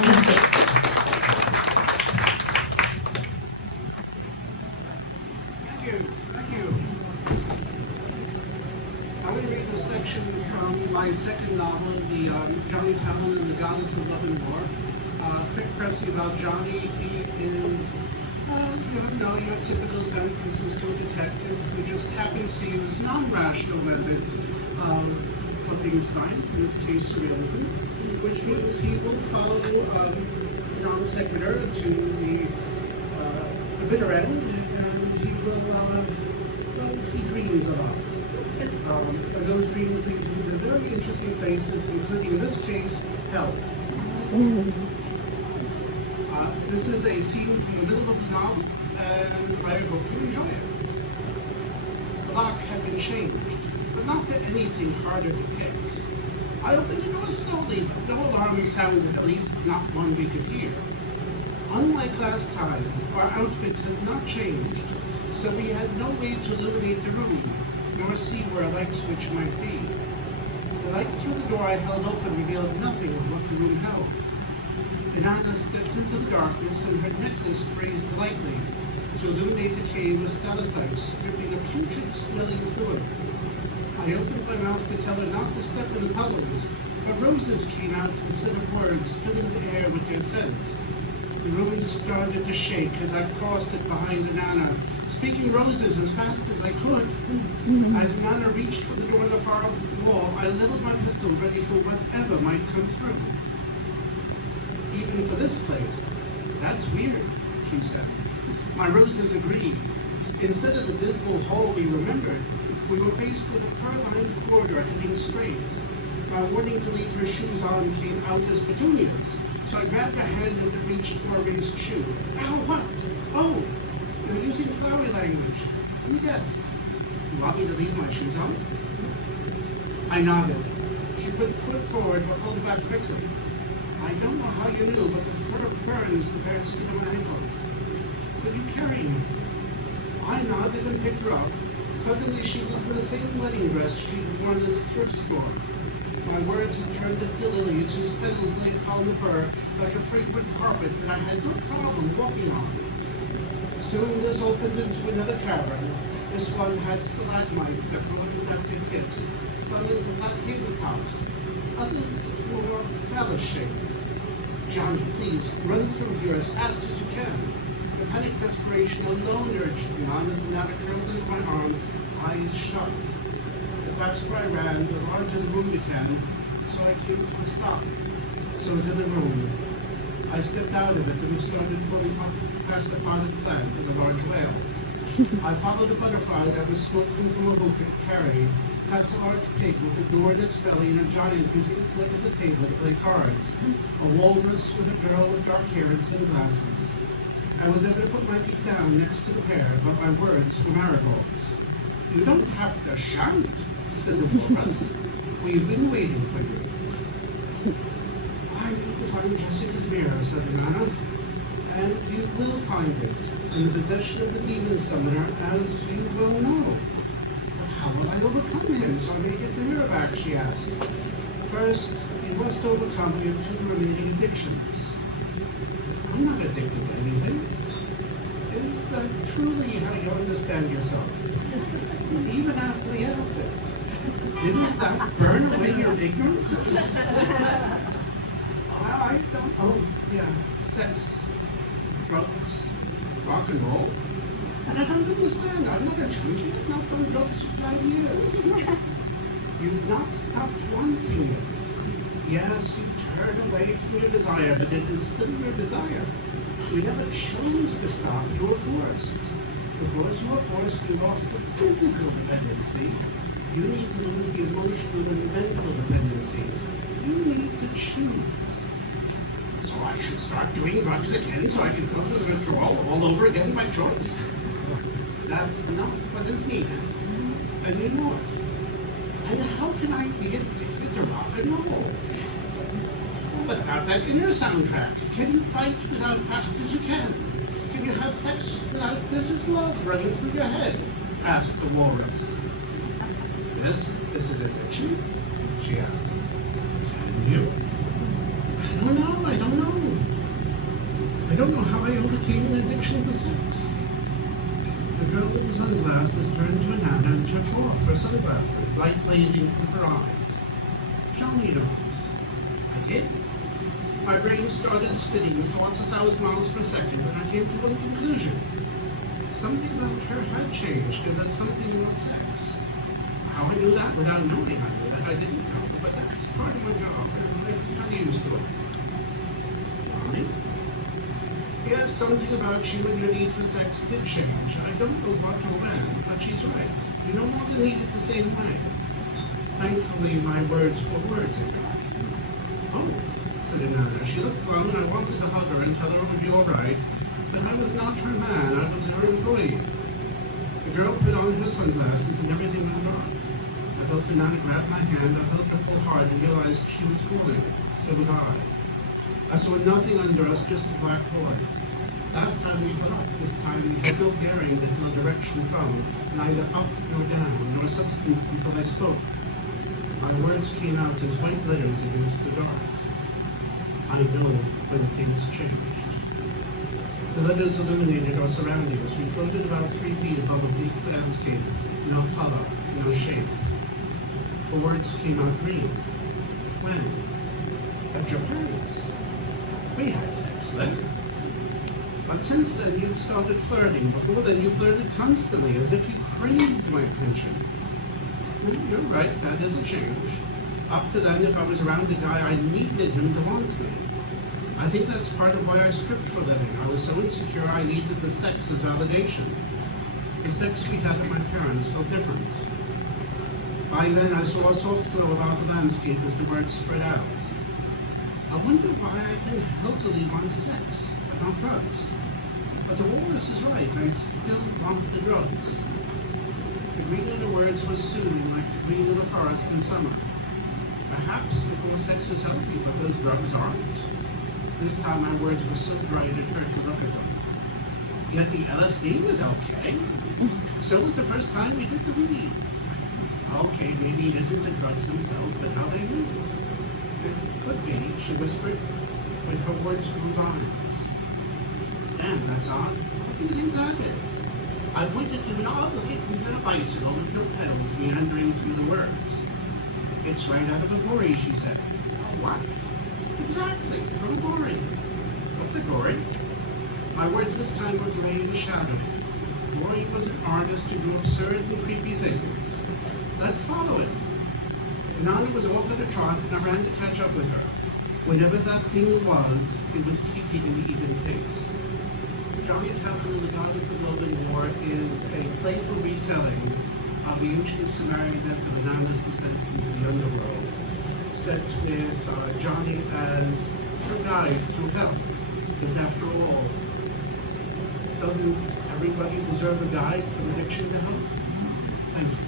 Thank you. I'm going to read a section from my second novel, the Johnny Talon and the Goddess of Love and War. Quick pressing about Johnny. He is, your typical San Francisco detective who just happens to use non-rational methods of helping his clients, in this case surrealism, which means he will follow non sequitur to the bitter end, and he will, he dreams a lot. And those dreams lead him to very interesting places, including, in this case, hell. This is a scene from the middle of the novel, and I hope you enjoy it. The lock had been changed, but not to anything harder to pick. I opened the door slowly, but no alarm sounded, at least not one we could hear. Unlike last time, our outfits had not changed, so we had no way to illuminate the room, nor see where a light switch might be. The light through the door I held open revealed nothing of what the room held. Inanna stepped into the darkness, and her necklace raised lightly to illuminate the cave with stalactites, dripping a putrid-smelling fluid. I opened my mouth to tell her not to step in the puddles, but roses came out instead of words, filling the air with their scent. The room started to shake as I crossed it behind Inanna, speaking roses as fast as I could. As Inanna reached for the door in the far wall, I leveled my pistol ready for whatever might come through. Even for this place, that's weird, she said. My roses agreed. Instead of the dismal hall we remembered, we were faced with a fur-lined corridor heading straight. My warning to leave her shoes on came out as petunias, so I grabbed her hand as it reached for a raised shoe. Ow, what? Oh, you're using flowery language. Yes. You want me to leave my shoes on? I nodded. She put a foot forward but pulled it back quickly. I don't know how you knew, but the fur burns the bare skin of my ankles. Could you carry me? I nodded and picked her up. Suddenly she was in the same wedding dress she'd worn in the thrift store. My words had turned into lilies whose petals lay upon the fur like a fragrant carpet that I had no problem walking on. Soon this opened into another cavern. This one had stalagmites that broadened at their tips, some into flat tabletops. Others were more phallus-shaped. Johnny, please, run through here as fast as you can. The panic desperation alone urged me on as Inanna curled into my arms, eyes shut. The faster I ran, the larger the room became, so I came to a stop. So to the room. I stepped out of it and we started falling past a potted plant and a large whale. I followed a butterfly that was smoking from a hook it carried, past a large pig with a door in its belly and a giant whose its leg as a table to play cards, a walrus with a girl with dark hair and sunglasses. I was able to put my feet down next to the pair, but my words were marigolds. You don't have to shout, said the walrus. We've been waiting for you. I need to find Jessica's mirror, said Inanna, and you will find it in the possession of the demon summoner, as you will know. But how will I overcome him so I may get the mirror back, she asked. First, you must overcome your two remaining addictions. I'm not addicted to anything. Is that truly how you understand yourself? Even after the acid, didn't that burn away your ignorance? I don't know. Yeah, sex, drugs, rock and roll. And I don't understand. I'm not a junkie. I've not done drugs for 5 years. You've not stopped wanting it. Yes, you turn away from your desire, but it is still your desire. You never chose to stop, you were forced. Because you were forced, you lost the physical dependency. You need to lose the emotional and mental dependencies. You need to choose. So I should start doing drugs again so I can go through the withdrawal all over again by choice? That's not what is needed anymore. And how can I be addicted to rock and roll? Without that inner soundtrack, can you fight without fast as you can? Can you have sex without this is love running through your head? Asked the walrus. This is an addiction? She asked. Can you? I don't know. don't know how I overcame an addiction to sex. The girl with the sunglasses turned to Ananda and took off her sunglasses, light blazing from her eyes. Show me those. I did. My brain started spinning thoughts 1,000 miles per second, and I came to one conclusion. Something about her had changed, and that something was sex. How I knew that without knowing I knew that, I didn't know, but that's part of my job, and I'm kind of used to it. Johnny? Yes, something about you and your need for sex did change. I don't know what or when, but she's right. You no longer need it the same way. Thankfully, my words were words again. Oh, said Ananda. She looked glum, and I wanted to hug her and tell her it would be all right, but I was not her man. I was her employee. The girl put on her sunglasses, and everything went dark. I felt Ananda grab my hand. I felt her pull hard and realized she was falling. So was I. I saw nothing under us, just a black void. Last time we fell up, this time we had no bearing to tell direction from, neither up nor down, nor substance until I spoke. My words came out as white letters against the dark. I know when things changed. The letters illuminated our surroundings. We floated about 3 feet above a bleak landscape. No color, no shape. The words came out green. When? At your parents. We had sex then. But since then, you've started flirting. Before then, you flirted constantly, as if you craved my attention. Well, you're right, that is a change. Up to then, if I was around a guy, I needed him to want me. I think that's part of why I stripped for living. I was so insecure, I needed the sex as validation. The sex we had at my parents felt different. By then, I saw a soft glow about the landscape as the words spread out. I wonder why I can healthily want sex, but not drugs. But the walrus is right, I still want the drugs. The green of the words was soothing, like the green of the forest in summer. Perhaps all sex is healthy, but those drugs aren't. This time my words were so bright it hurt to look at them. Yet the LSD was okay. So was the first time we did the weed. Okay, maybe it isn't the drugs themselves, but how they're used. It could be, she whispered, when her words grew lines. Damn, that's odd. What do you think that is? I pointed to an odd looking thing on a bicycle with no pedals meandering through the words. It's right out of a gory, she said. Oh, what? Exactly, from a gory. What's a gory? My words this time were gray and shadowy. Gory was an artist who drew absurd and creepy things. Let's follow it. Nana was off at a trot, and I ran to catch up with her. Whatever that thing was, it was keeping an even pace. Johnny Talon and the Goddess of Love and War is a playful retelling of the ancient Sumerian myth of Nana's descent into the underworld, set with Johnny as her guide through hell. Because after all, doesn't everybody deserve a guide from addiction to health? Thank you.